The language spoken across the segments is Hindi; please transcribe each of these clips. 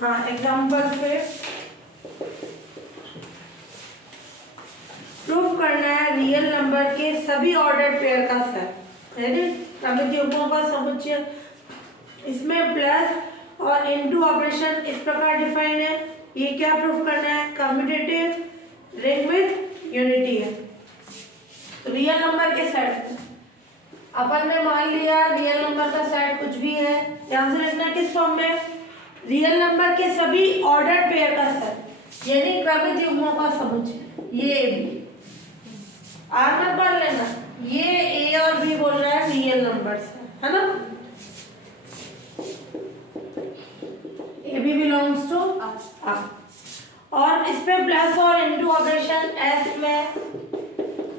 हाँ एग्जाम्पल पे प्रूफ करना है रियल नंबर के सभी ऑर्डर पेयर का सेट, यानी क्रमिक का समुच्चय। इसमें प्लस और इनटू ऑपरेशन इस प्रकार डिफाइन है। ये क्या प्रूफ करना है? कम्यूटेटिव रिंग विद यूनिटी है। तो रियल नंबर के सेट अपन ने मान लिया रियल नंबर का सेट कुछ भी है, ध्यान से लिखना किस फॉर्म में? रियल नंबर के सभी ऑर्डर पेयर का सेट, यानी क्रमिक युग्मों का समुच्चय। ये भी आर मत पढ़ लेना, ये ए और बी बोल रहा है रियल नंबर्स है ना। A B belongs to R, और इस पे प्लस और इनटू ऑपरेशन, एस में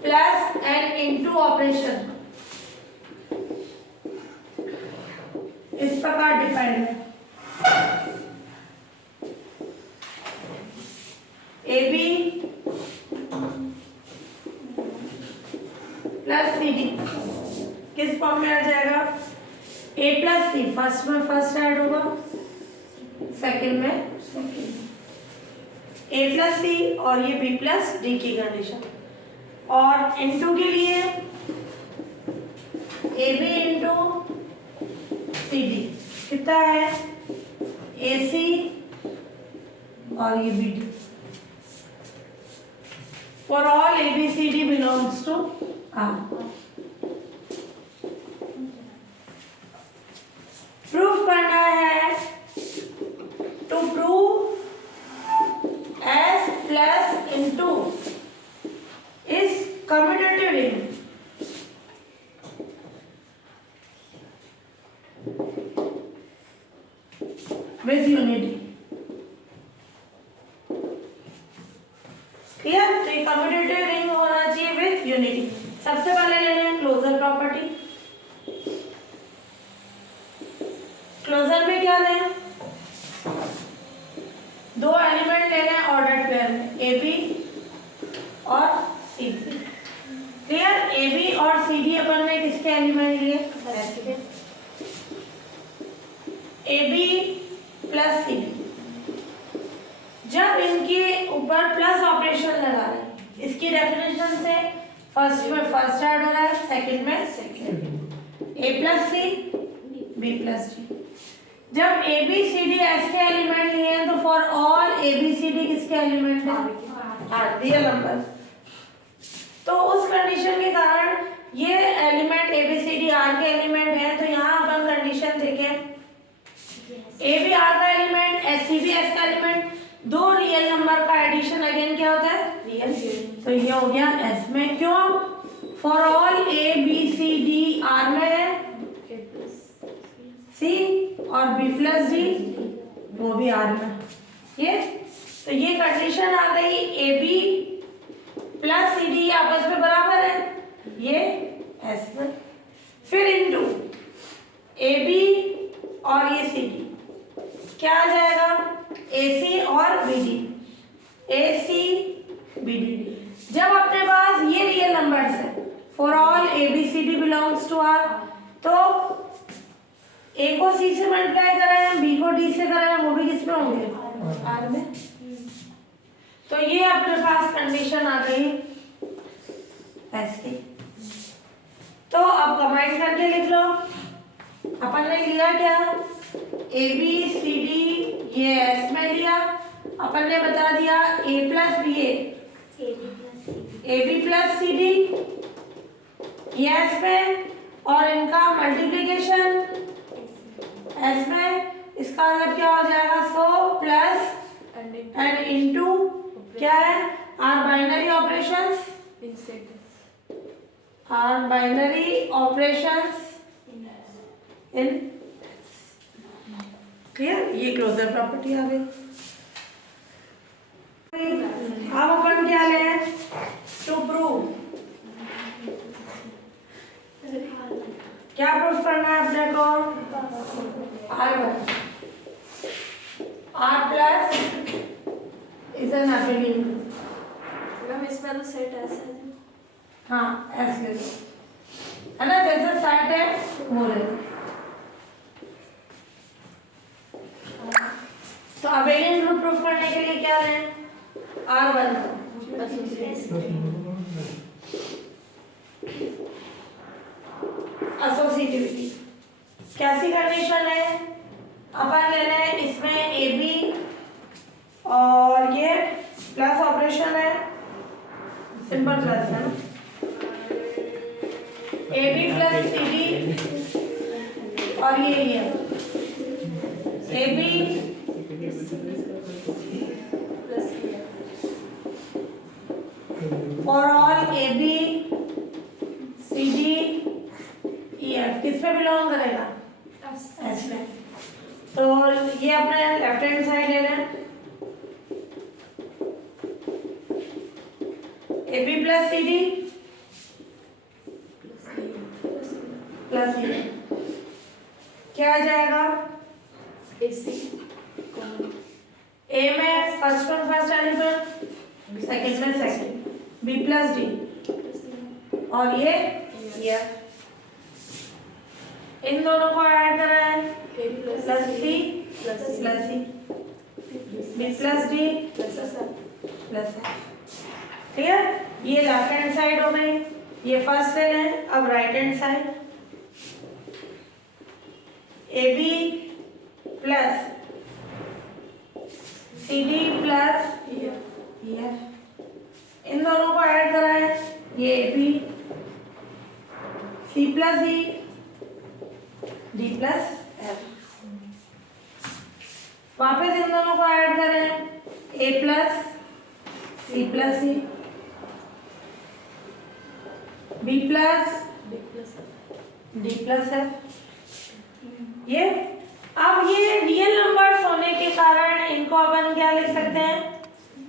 प्लस एंड इनटू ऑपरेशन इस प्रकार डिफाइंड है। A B plus C D किस फॉर्म में आ जाएगा? ए प्लस सी, फर्स्ट में फर्स्ट ऐड होगा, सेकंड में सेकंड, ए प्लस सी और ये बी प्लस डी की कंडीशन। और इनटू के लिए A B into C D कितना है? ए सी और ये B D. For all A B C D belongs to R. Proof करना है, to prove S plus into is commutative ring with unity. Clear? तो ये कम्यूटेटिव रिंग होना चाहिए विद यूनिटी। सबसे पहले लेना है क्लोजर प्रॉपर्टी। क्लोजर में क्या लें? दो एलिमेंट लेने हैं ऑर्डर पेयर में, ए बी और C D. Clear? A B और सी डी अपन ने किसके एलिमेंट लिए? A B plus C D. जब इनके ऊपर प्लस ऑपरेशन लगा रहे हैं, इसकी डेफिनेशन से फर्स्ट में फर्स्ट ऐड हो रहा है, सेकंड में second. A plus C B plus D. जब A B C D S के एलिमेंट लिए हैं, तो for all A B C D किसके एलिमेंट है? R, real number. तो उस कंडीशन के कारण ये element A B C D R के एलिमेंट है। तो यहाँ अपन कंडीशन देखें, ए बी आर का element, S C B S का एलिमेंट, दो रियल नंबर का एडिशन अगेन क्या होता है? रियल। तो ये हो गया एस में। क्यों? For all A B C D R में है, सी और बी प्लस डी वो भी आर में। ये तो ये कंडीशन आ गई, A B plus C D आपस में बराबर है, ये एस में। फिर इनटू ए बी और ये सी डी क्या आ जाएगा? ए सी और B D, A C B D. जब अपने पास ये रियल नंबर्स है, for all A B C D belongs to R, तो ए को सी से मल्टीप्लाई कराएं, बी को डी से कराएं, वो भी किस में होंगे? आर में। तो ये अपने पास कंडीशन आ गई एस की। तो अब कंबाइन करके लिख लो। अपन ने लिया क्या? ए बी सी डी ये एस में लिया, अपन ने बता दिया A plus B A B plus C D ये एस में, और इनका मल्टीप्लिकेशन एस में। इसका मतलब क्या हो जाएगा? सो प्लस एंड इनटू क्या है? Are binary operations, are binary operations in. Clear? ये क्लोजर प्रॉपर्टी आ गई। अब अपन क्या ले? टू प्रूव, क्या प्रूफ करना है अपने को? R1 R plus is an absolute. Ma'am इसमें तो सेट ऐसा है। हाँ ऐसे है ना, जैसे सेट है वो है। तो अबेलियन ग्रुप प्रूफ करने के लिए क्या लें? R1 associativity. कैसी कंडीशन है? अपन ले रहे हैं इसमें ए बी और ये प्लस ऑपरेशन है, सिंपल प्लस है ना, A B plus C D और ये A B for all A B C D E F किस पे बिलोंग करेगा? एस में। तो ये अपने लेफ्ट हैंड साइड ले रहे हैं, A B plus C D plus E F क्या आ जाएगा? ए में first one first element, second में सेकंड, बी प्लस डी और ये इन दोनों को ऐड कर रहा है, plus C plus C B plus D plus ठीक है। ये लेफ्ट हैंड साइड हो गई, ये फर्स्ट ले लें। अब right hand side A B plus C D plus इन दोनों को ऐड करा है, ये A B C plus D plus F. वापस इन दोनों को ऐड करें, A plus C plus C B plus D plus F. ये अब ये रियल नंबर्स होने के कारण इनको अपन क्या लिख सकते हैं?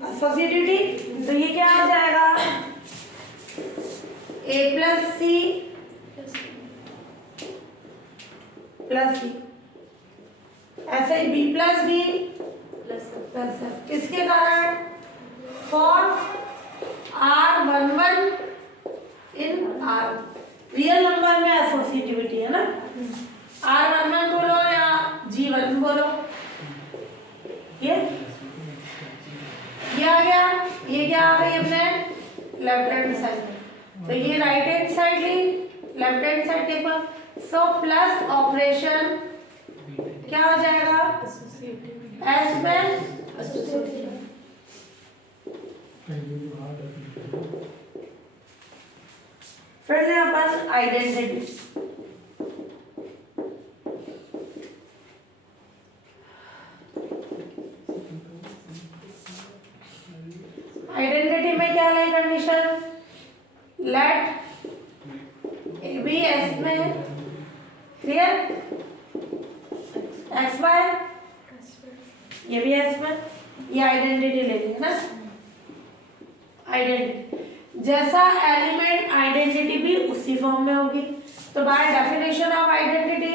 एसोसिएटिविटी। तो ये क्या आ जाएगा? A plus C plus C, ऐसे ही B plus D plus F. किसके कारण? For R11 in R। Real number में एसोसिएटिविटी है ना, R11 बोलो या G1 बोलो। ये आ गया, ये क्या आ गई अपने लेफ्ट हैंड साइड। तो ये राइट हैंड साइड ली, लेफ्ट हैंड साइड के पर सो प्लस ऑपरेशन क्या हो जाएगा? एस में फिर ले अपन आइडेंटिटी। आइडेंटिटी में क्या है condition? Let A B S में, क्लियर? एक्स वाई ये भी एस में, ये आइडेंटिटी ले ली है ना। आइडेंटिटी जैसा एलिमेंट आइडेंटिटी भी उसी फॉर्म में होगी। तो by definition of identity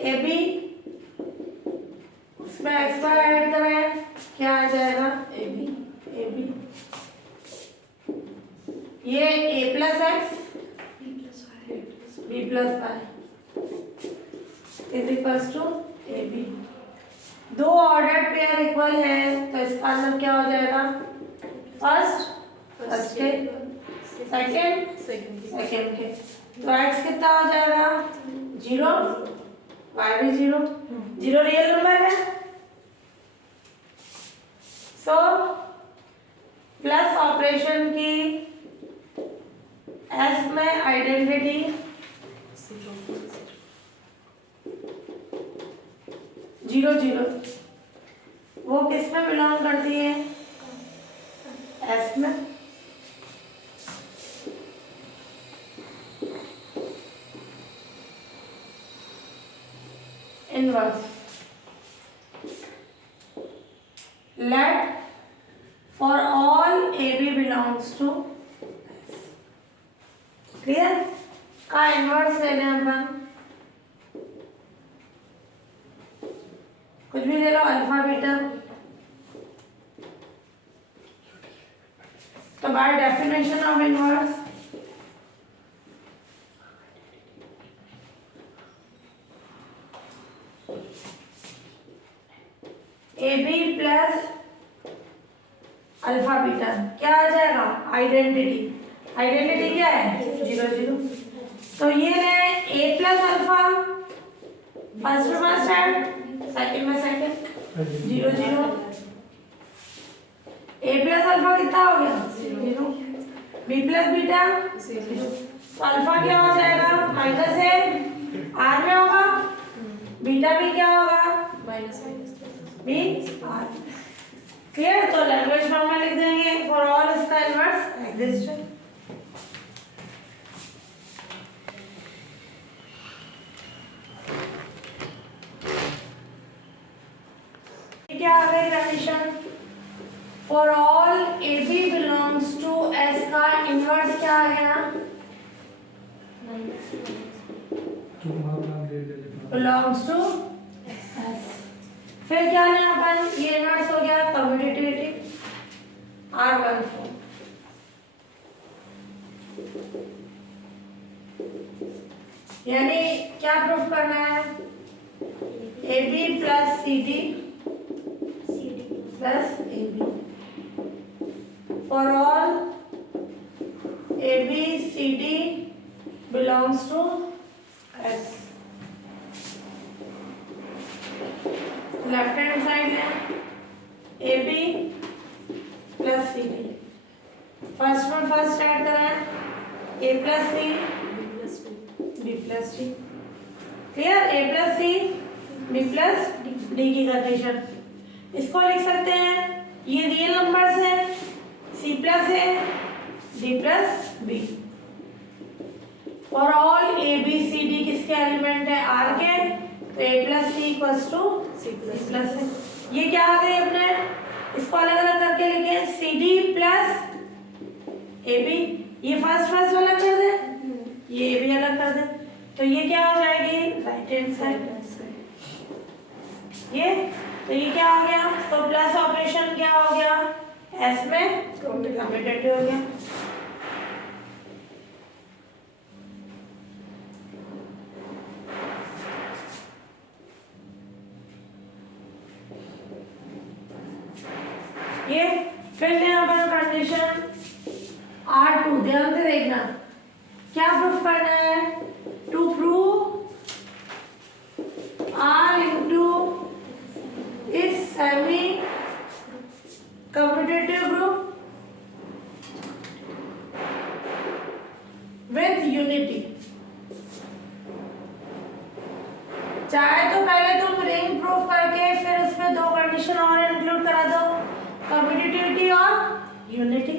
A B उसमें एक्स वाई ऐड कराएं, क्या आ जाएगा? ए बी ये A plus X B plus Y is equals to A B. दो ऑर्डर्ड पेयर इक्वल है तो इसका मतलब क्या हो जाएगा? फर्स्ट के सेकंड के। तो एक्स कितना हो जाएगा? 0, वाई भी 0। 0 रियल नंबर है, सो प्लस ऑपरेशन की एस में आइडेंटिटी 0 0 वो किस में बिलोंग करती है? एस में। Inverse let for all AB belongs to clear का इनवर्स ले लें अपन, कुछ भी ले लो, अल्फा बीटा। तो by definition of inverse A B plus alpha beta क्या आ जाएगा? आइडेंटिटी। आइडेंटिटी क्या है? 0 0। तो ये है ए प्लस अल्फा, फर्स्ट में फर्स्ट है, सेकंड में सेकंड, 0 0। ए प्लस अल्फा कितना हो गया? 0। B plus beta 0। तो अल्फा क्या हो जाएगा? माइनस है, आर में होगा, बीटा भी क्या होगा? Minus B R. क्लियर? तो लैंग्वेज फॉर्म में लिख देंगे फॉर ऑल इसका इनवर्स एग्जिस्ट। क्या आ गई condition? For all A B belongs to S का इनवर्स क्या आ गया? Belongs to S. फिर क्या लेना अपन? ये इनवर्स हो गया कम्यूटेटिविटी R14। यानी क्या प्रूफ करना है? A B plus C D plus A B for all A B C D belongs to S. Left hand side है A B plus C D, first में फर्स्ट ऐड कराएं, A plus C B plus D. Clear? A plus C B plus D की कंडीशन। इसको लिख सकते हैं, ये रियल नंबर्स है, सी प्लस है, D plus B. For all A B C D किसके एलिमेंट है? आर के। तो A plus C equals to C plus है। ये क्या आ गई अपने? इसको अलग अलग करके लिखे, C D plus A B. ये फर्स्ट फर्स्ट अलग कर दे, ये ए बी अलग कर दे, तो ये क्या हो जाएगी? Right hand side. ये तो ये क्या हो गया? तो प्लस ऑपरेशन क्या हो गया? एस में कम्यूटेटिव हो गया। ये फिर यहाँ पर कंडीशन R2, ध्यान से देखना क्या प्रूफ करना है? टू प्रूव R इंटू इस semi commutative group with unity. चाहे तो पहले तुम रिंग प्रूफ करके फिर उसमें दो कंडीशन और इंक्लूड करा दो, कम्यूटेटिविटी और यूनिटी,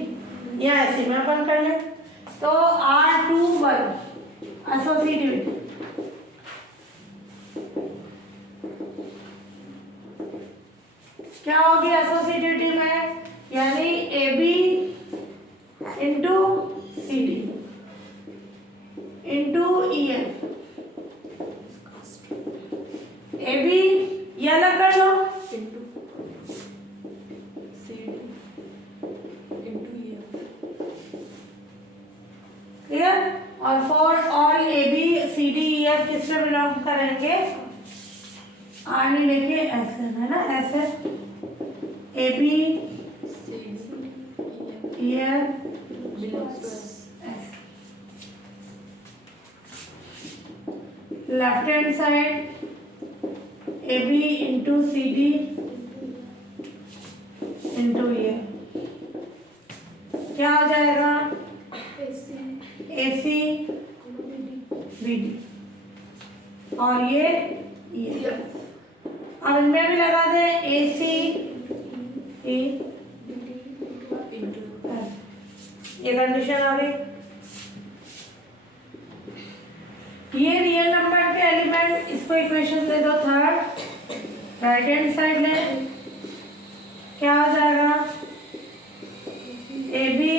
या ऐसे में अपन कर ले। तो R21 एसोसिएटिविटी, क्या होगी एसोसिएटिविटी में? यानी A B into C D into E F. A B ये अलग कर लो, क्लियर? और for all A B C D E F किसमें बिलोंग करेंगे? आर नहीं लेके एस करना है ना, ऐसे A B E F left hand side A B into C D into ये क्या हो जाएगा? ए सी बी डी और ये अब इनमें भी लगा दे ए सी ई, ये कंडीशन आ गई। ये रियल नंबर के एलिमेंट, इसको इक्वेशन दे दो थर्ड, राइट हैंड साइड में क्या हो जाएगा? A B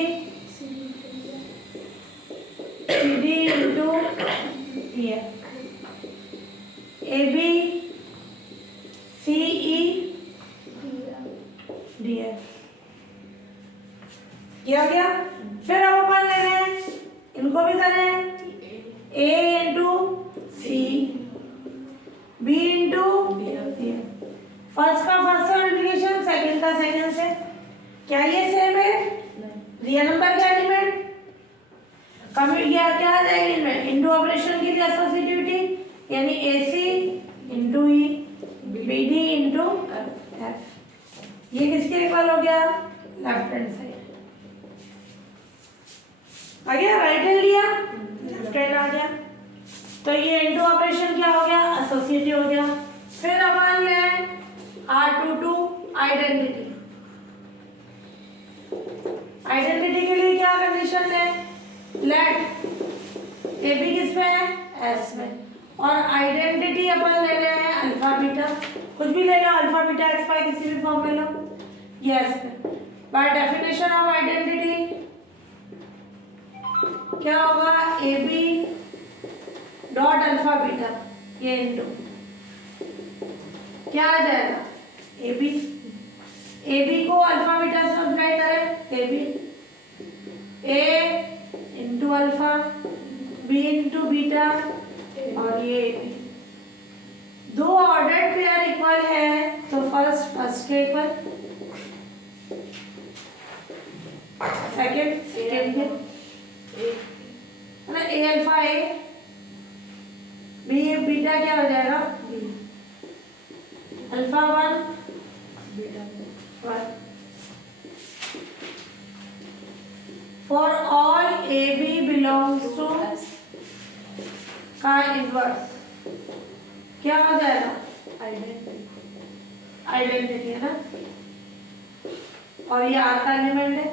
C D into ये A B C E D F. किया गया? फिर अब अपन ले रहे हैं, इनको भी करें, A into C B into first का फर्स्ट से मल्टीप्लिकेशन, सेकंड का सेकंड से, क्या ये सेम है? रियल नंबर के एलिमेंट क्या क्या आ जाएगी इनमें? इनटू ऑपरेशन की एसोसिएटिविटी, यानी AC इंटू ई, BD इंटू F। ये किसके इक्वल हो गया? लेफ्ट हैंड साइड आ गया, राइट हैंड लिया, लेफ्ट हैंड आ गया, तो ये इनटू ऑपरेशन क्या हो गया? एसोसिएटिव हो गया। फिर अपन ले R22 आइडेंटिटी। आइडेंटिटी के लिए क्या कंडीशन है? लेट AB किस में है? S में, और आइडेंटिटी अपन ले रहे हैं अल्फा बीटा, कुछ भी ले लो, अल्फा बीटा एक्स वाई किसी भी फॉर्म में लो, yes. By definition of identity क्या होगा? AB डॉट अल्फा बीटा, ये इंटू क्या आ जाएगा? AB को अल्फा बीटा से मल्टीप्लाई करें, AB A into alpha, B into beta, और ये AB। दो ऑर्डर्ड पेयर इक्वल है तो फर्स्ट के इक्वल, सेकंड के, ना A alpha A, B beta क्या हो जाएगा? Alpha 1 beta 1। For all AB belongs to का इनवर्स क्या हो जाएगा? आइडेंटिटी है ना, और ये R का एलिमेंट है,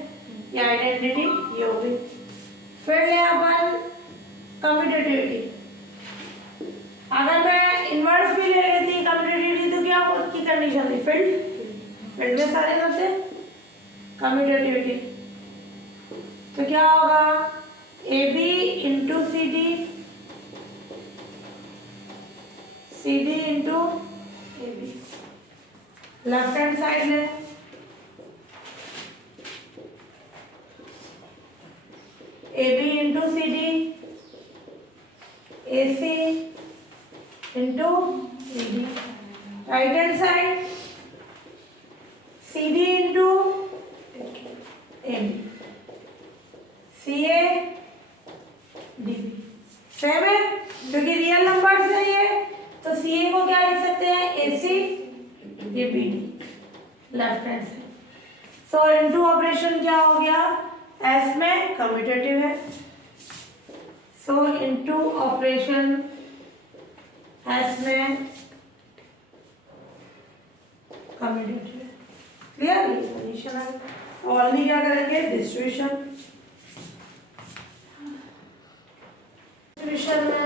ये आइडेंटिटी ये हो गई। फिर ले अपन कम्यूटेटिविटी। अगर मैं इनवर्स भी ले लेती कम्यूटेटिविटी तो क्या उसकी कंडीशन थी? फील्ड में सारे करते कम्यूटेटिविटी, तो क्या होगा? AB into CD into AB। Left hand side ले AB into CD, AC into AD। Right hand side CD into AB, CA DB। Same है क्योंकि रियल नंबर है ये, तो CA को क्या लिख सकते हैं? AC, ये BD, लेफ्ट हैंड से। सो इनटू ऑपरेशन क्या हो गया? S में कम्यूटेटिव है, सो इनटू ऑपरेशन S में कम्यूटेटिव है। क्लियर? ये कंडीशन है। और भी क्या करेंगे? डिस्ट्रीब्यूशन। डिस्ट्रीब्यूशन में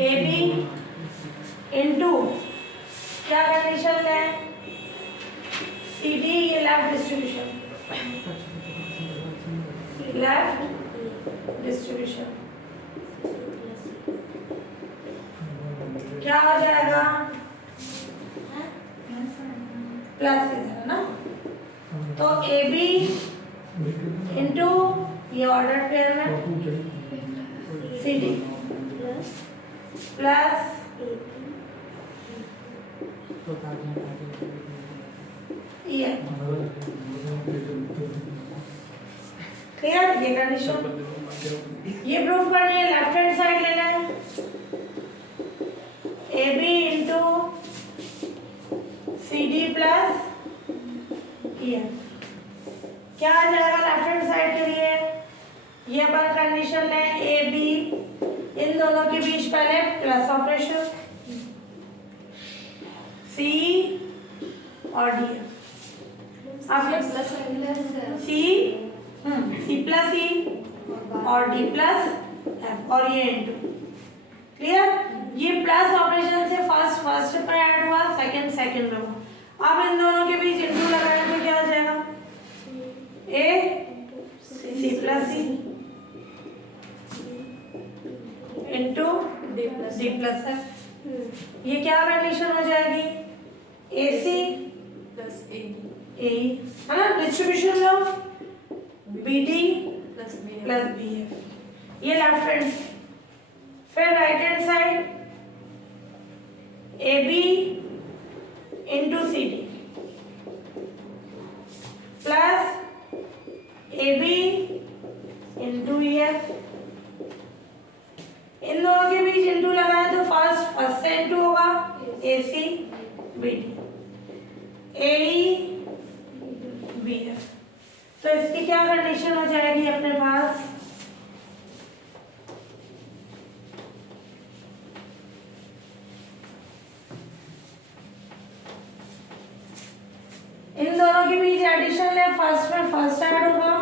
AB इंटू क्या कंडीशन है? CD, ये लेफ्ट डिस्ट्रीब्यूशन, लेफ्ट डिस्ट्रीब्यूशन क्या हो जाएगा? प्लस इधर है ना, तो AB इंटू ये ऑर्डर पेयर में CD प्लस ये क्लियर? ये कंडीशन ये प्रूव करनी है। लेफ्ट हैंड साइड लेना है AB इंटू CD प्लस ये क्या आ जाएगा लेफ्ट हैंड साइड के लिए? ये अपन कंडीशन है AB, इन दोनों के बीच पहले प्लस ऑपरेशन C और D, आप प्लस C प्लस E और D प्लस F, और ये इंटू। क्लियर? ये प्लस ऑपरेशन से फर्स्ट पर ऐड हुआ, सेकंड में हुआ। अब इन दोनों के बीच इंटू लगाएं तो क्या हो जाएगा? A C plus E into D plus F। ये क्या कंडीशन हो जाएगी? AC प्लस AD A है ना, डिस्ट्रीब्यूशन लो BD प्लस BF, ये लेफ्ट हैंड। फिर right hand side AB into CD plus AB into EF। इन दोनों के बीच इंटू लगाए तो फर्स्ट से इंटू होगा AC BD AE BF। तो इसकी क्या कंडीशन हो जाएगी अपने पास, इन दोनों के बीच एडिशन है, फर्स्ट में फर्स्ट ऐड होगा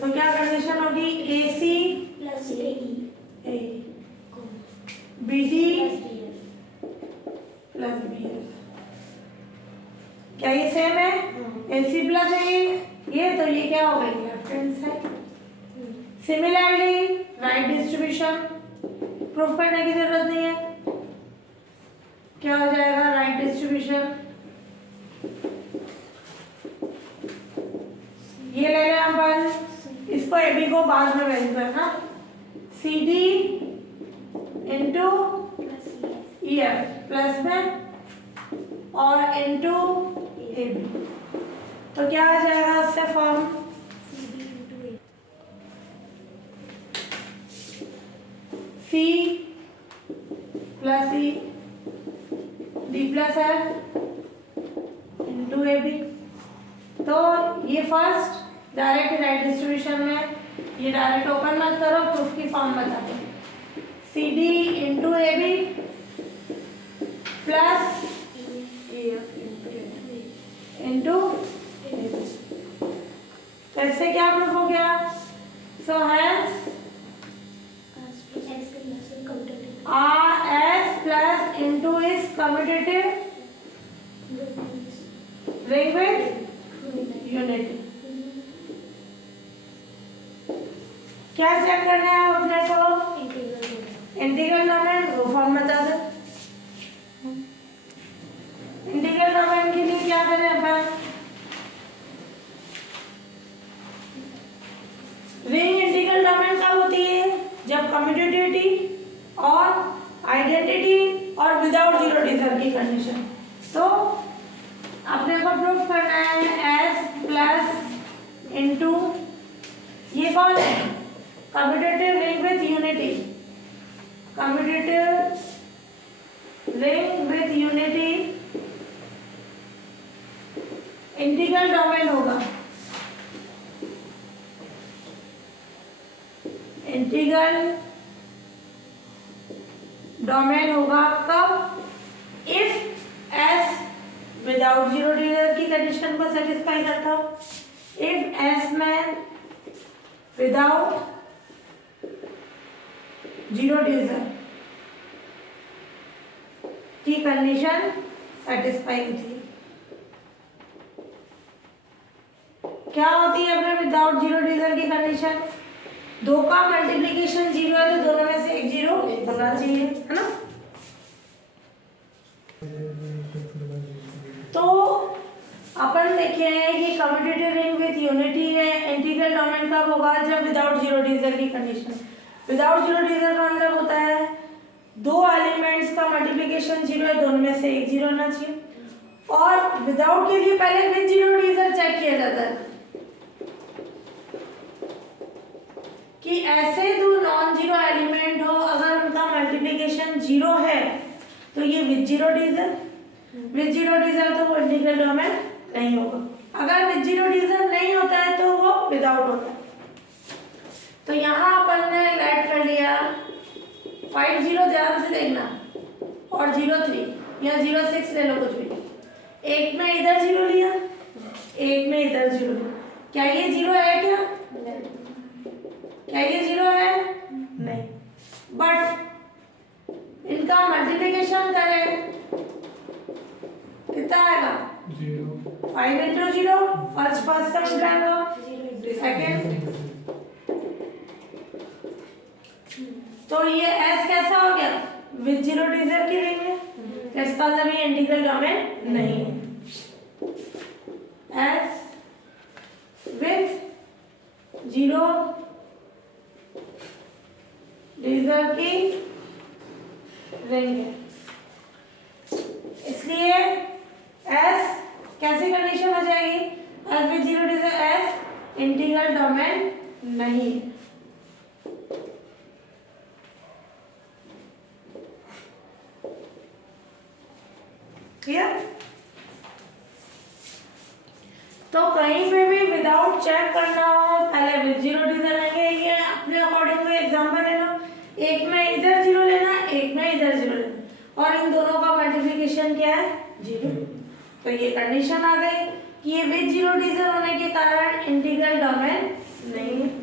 तो क्या कंडीशन होगी AC plus AD BD plus BF plus BF। क्या ये सेम है? AC प्लस ये तो ये क्या हो गई left hand side. Similarly right distribution proof करने की जरूरत नहीं है, क्या हो जाएगा राइट डिस्ट्रीब्यूशन, ये ले लें अपन, इसको AB को बाद में वैल्यू करना, CD इंटू EF प्लस में और इंटू AB। तो क्या आ जाएगा उससे form, C plus E D plus F into AB। तो ये फर्स्ट डायरेक्ट राइट डिस्ट्रीब्यूशन में, ये डायरेक्ट ओपन मत करो, प्रूफ की फॉर्म बता दो, CD into AB plus EF into तो इससे क्या प्रूफ हो गया, so hence RS plus into is commutative ring with unity. क्या चेक करना है अपने को, इंटीग्रल डोमेन वो फॉर्म बता दो। इंटीग्रल डोमेन के लिए क्या करें अपन, रिंग इंटीग्रल डोमेन कब होती है, जब कम्यूटेटिविटी और आइडेंटिटी और विदाउट जीरो डिवीजन की कंडीशन। तो अपने को प्रूफ करना है S प्लस इंटू ये कौन है, commutative ring with unity, commutative ring with unity integral domain होगा, इंटीग्रल डोमेन होगा कब, if S without zero division की कंडीशन को सेटिस्फाई करता हो, इफ S में विदाउट जीरो डिवीजन की कंडीशन सेटिस्फाई होती है। क्या होती है अपने विदाउट जीरो डिवीजन की कंडीशन, दो का मल्टीप्लिकेशन जीरो है तो दोनों में से एक जीरो होना चाहिए, है ना। तो अपन देखे हैं कि कम्यूटेटिव रिंग विथ यूनिटी है, इंटीग्रल डोमेन कब होगा, जब विदाउट जीरो डिवीजन की कंडीशन। विदाउट जीरो डिवीजन का मतलब होता है दो एलिमेंट्स का मल्टीप्लिकेशन जीरो है, दोनों में से एक जीरो होना चाहिए, और विदाउट के लिए पहले विद जीरो डिवीजन चेक किया जाता है कि ऐसे दो नॉन जीरो एलिमेंट हो, अगर उनका मल्टीप्लिकेशन जीरो है तो ये with zero division, with zero division तो वो इंटीग्रल डोमेन नहीं होगा, अगर विद जीरो डिवीजन नहीं होता है तो वो विदाउट होता है। तो यहाँ अपन ने लेट कर लिया 5 0, ध्यान से देखना, और 0 3 या 0 6 ले लो कुछ भी, एक में इधर जीरो लिया, एक में इधर जीरो लिया, क्या ये जीरो है क्या, क्या ये जीरो है, नहीं, बट इनका मल्टीप्लिकेशन करें कितना आएगा, 5 इंटू जीरो, फर्स्ट फर्स्ट का मल्टीप्लाई होगा, सेकेंड, तो ये S कैसा हो गया, विद जीरो डिवीजन की रिंग है, इसका मतलब ये इंटीग्रल डोमेन नहीं है। S विद जीरो डिवीजन की रिंग है। इसलिए एस कैसी कंडीशन हो जाएगी, S with zero digit, S integral domain नहीं है। क्लियर? तो कहीं पे भी विदाउट चेक करना हो पहले विद जीरो डिजिट लेंगे, ये अपने अकॉर्डिंग कोई एग्जांपल ले लो, एक में इधर जीरो लेना, एक में इधर जीरो लेना, और इन दोनों का मल्टीप्लिकेशन क्या है, जीरो। तो ये कंडीशन आ गई कि ये विद जीरो डिजिट होने के कारण इंटीग्रल डोमेन नहीं है।